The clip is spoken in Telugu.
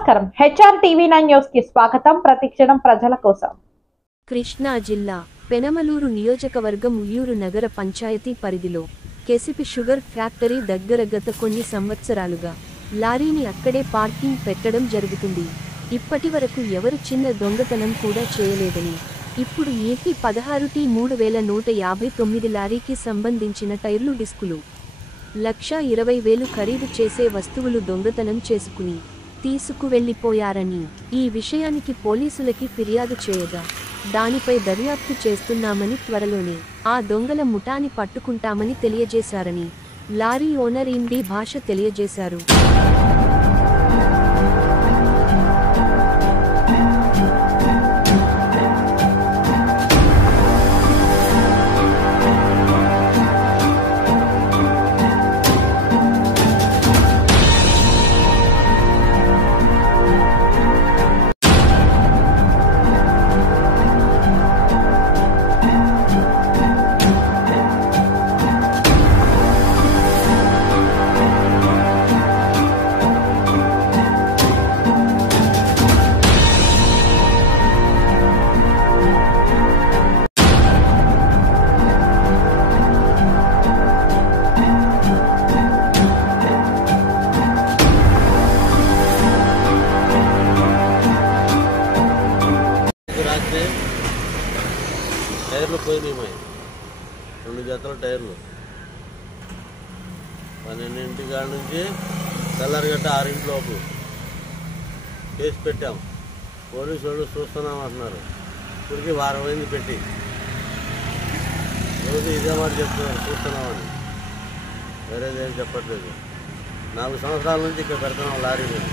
నమస్కారం హెచ్ఆర్ టీవీ9 న్యూస్ కి స్వాగతం. ప్రతిక్షణం ప్రజల కోసం. కృష్ణా జిల్లా పెనమలూరు నియోజకవర్గం ఉయ్యూరు నగర పంచాయతీ పరిధిలో కెసిపి షుగర్ ఫ్యాక్టరీ దగ్గర గత కొన్ని సంవత్సరాలుగా లారీని అక్కడే పార్కింగ్ పెట్టడం జరుగుతుంది. ఇప్పటివరకు ఎవరు చిన్న దొంగతనం కూడా చేయలేదని, ఇప్పుడు ఏపీ 16T3159 లారీకి సంబంధించిన టైర్లు, డిస్కులు, 1,20,000 ఖరీదు చేసే వస్తువులు దొంగతనం చేసుకుని తీసుకువెళ్లిపోయారని, ఈ విషయానికి పోలీసులకి ఫిర్యాదు చేయగా దానిపై దర్యాప్తు చేస్తున్నామని, త్వరలోనే ఆ దొంగల ముఠాని పట్టుకుంటామని తెలియజేశారని లారీ ఓనర్ ఎండి భాష తెలియజేశారు. రాత్రి టైర్లు పోయినాయి, 2 జతల టైర్లు. 12 కాడ నుంచి తెల్లారిగట్ట 6 లోపు కేసు పెట్టాం. పోలీసు వాళ్ళు చూస్తున్నాం అంటున్నారు. ఇప్పటికీ వారం అయింది పెట్టి. రోజు ఇదే మాట చెప్తున్నారు, చూస్తున్నామని. వేరేదేం చెప్పట్లేదు. 4 సంవత్సరాల నుంచి ఇక్కడ పెడుతున్నాం లారీ మీద.